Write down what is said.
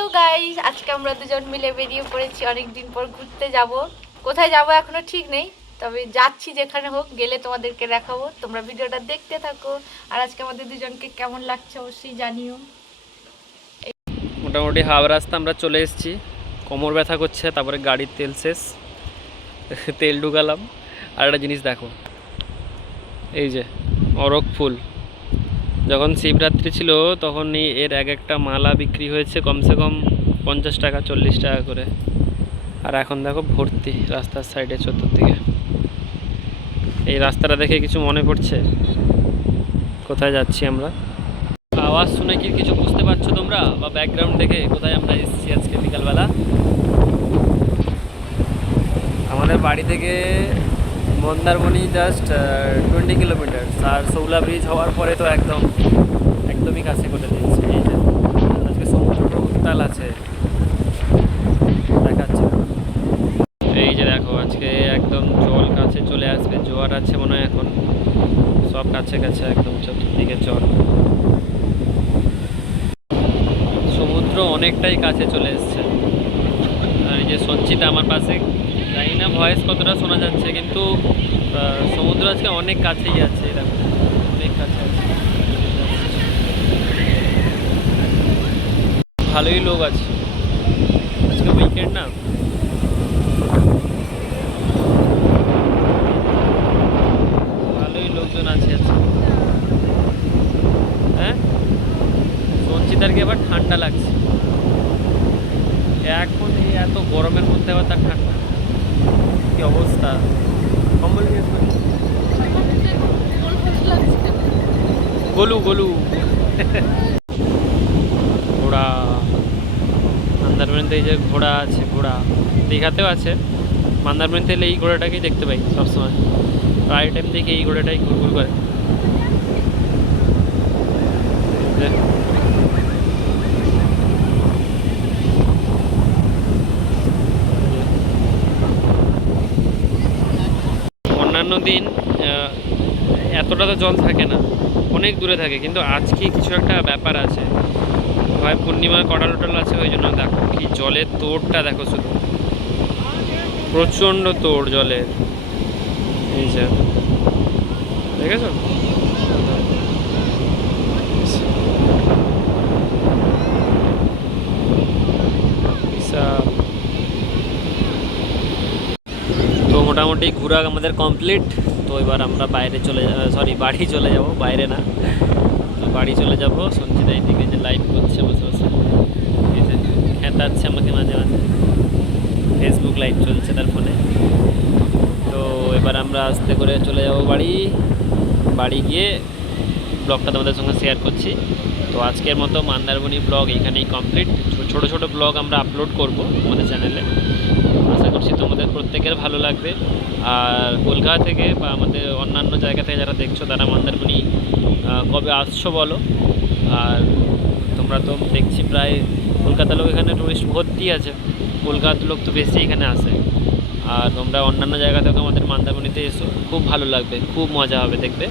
Hello guys, আজকে আমরা দুজন মিলে বেরিয়ে পড়েছি অনেক দিন পর ঘুরতে যাব। কোথায় যাব এখনো ঠিক নেই, তবে যাচ্ছি যেখানে হোক, গেলে তোমাদেরকে দেখাবো। তোমরা ভিডিওটা দেখতে থাকো। আর আজকে আমাদের দুজনকে কেমন লাগছে অবশ্যই জানিও। মোটামুটি হাওড়া রাস্তা আমরা চলে এসেছি। কোমর ব্যথা করছে, তারপরে গাড়ির তেল শেষ, তেল ঢুকালাম। আর একটা জিনিস দেখো, এই যে অরক ফুল। যখন শিবরাত্রি ছিল তখন এর এক একটা মালা বিক্রি হয়েছে কমসে কম 50 টাকা 40 টাকা করে। আর এখন দেখো ভর্তি রাস্তার সাইডে চতুর্দিকে। এই রাস্তাটা দেখে কিছু মনে পড়ছে? কোথায় যাচ্ছি আমরা? আওয়াজ শুনে কি কিছু বুঝতে পারছো তোমরা, বা ব্যাকগ্রাউন্ড দেখে কোথায় আমরা এসেছি আজকে বিকালবেলা? আমাদের বাড়ি থেকে মন্দারমণি জাস্ট 20 কিলোমিটার। আর শৌলা ব্রিজ হওয়ার পরে তো একদমই কাছে করে দিয়েছে। এই যে আজকে সমুদ্র উত্তাল আছে, দেখাচ্ছে। এই যে দেখো, আজকে একদম জল কাছে চলে আসবে, জোয়ার আছে মনে হয় এখন। সব কাছে কাছে একদম চতুর্দিকে জল, সমুদ্র অনেকটাই কাছে চলে এসছে। আর এই যে সঞ্চিতা আমার পাশে, জানি না ভয়েস কতটা শোনা যাচ্ছে, কিন্তু সমুদ্র আজকে অনেক কাছেই আছে, এরকম অনেক কাছে আছে। ভালোই লোক আছে, আজকে উইকেন্ড না। ভালোই লোকজন আছে আজকে। হ্যাঁ, সঞ্চিতারকে আবার ঠান্ডা লাগছে এখন, এই এত গরমের মধ্যে আবার তার ঠান্ডা, কি অবস্থা। কম্বল নিয়ে আসবে। গোলু গোলু ঘোড়া, মন্দারমণিতে এই যে ঘোড়া আছে, ঘোড়া দীঘাতেও আছে। মন্দারমণিতে এলে এই ঘোড়াটাকেই দেখতে পাই সবসময়, প্রায় টাইম দেখি এই ঘোড়াটাই ঘুরঘুর করে। অন্যান্য দিন এতটা তো জল থাকে না, অনেক দূরে থাকে, কিন্তু আজকে কিছু একটা ব্যাপার আছে, হয় পূর্ণিমার কটাল টটাল আছে, ওই জন্য দেখো কি জলের তোড়টা দেখো, শুধু প্রচণ্ড তোড় জলের। এই যে দেখেছো, তো মোটামুটি ঘোরা আমাদের কমপ্লিট। তো এবার আমরা বাইরে চলে বাড়ি চলে যাব, বাইরে না, তো বাড়ি চলে যাব। সঞ্চিতা এইদিকে যে লাইভ করছে বসে বসে, এই যে খেতাচ্ছে আমাকে মাঝে মাঝে, ফেসবুক লাইভ চলছে তার ফোনে। তো এবার আমরা আস্তে করে চলে যাব বাড়ি। বাড়ি গিয়ে ব্লগটা তোমাদের সঙ্গে শেয়ার করছি। তো আজকের মতো মন্দারমণি ব্লগ এখানেই কমপ্লিট। ছোট ছোট ব্লগ আমরা আপলোড করব আমাদের চ্যানেলে, আশা করছি তোমাদের প্রত্যেকের ভালো লাগবে। আর কলকাতা থেকে বা আমাদের অন্যান্য জায়গা থেকে যারা দেখছো, তারা মন্দারমণি কবে আসছো বলো। আর তোমরা তো দেখছি প্রায় কলকাতা লোক এখানে টুরিস্ট ভর্তি আছে, কলকাতার লোক তো বেশি এখানে আসে। আর তোমরা অন্যান্য জায়গা থেকে আমাদের মন্দারমণিতে এসো, খুব ভালো লাগবে, খুব মজা হবে দেখবে।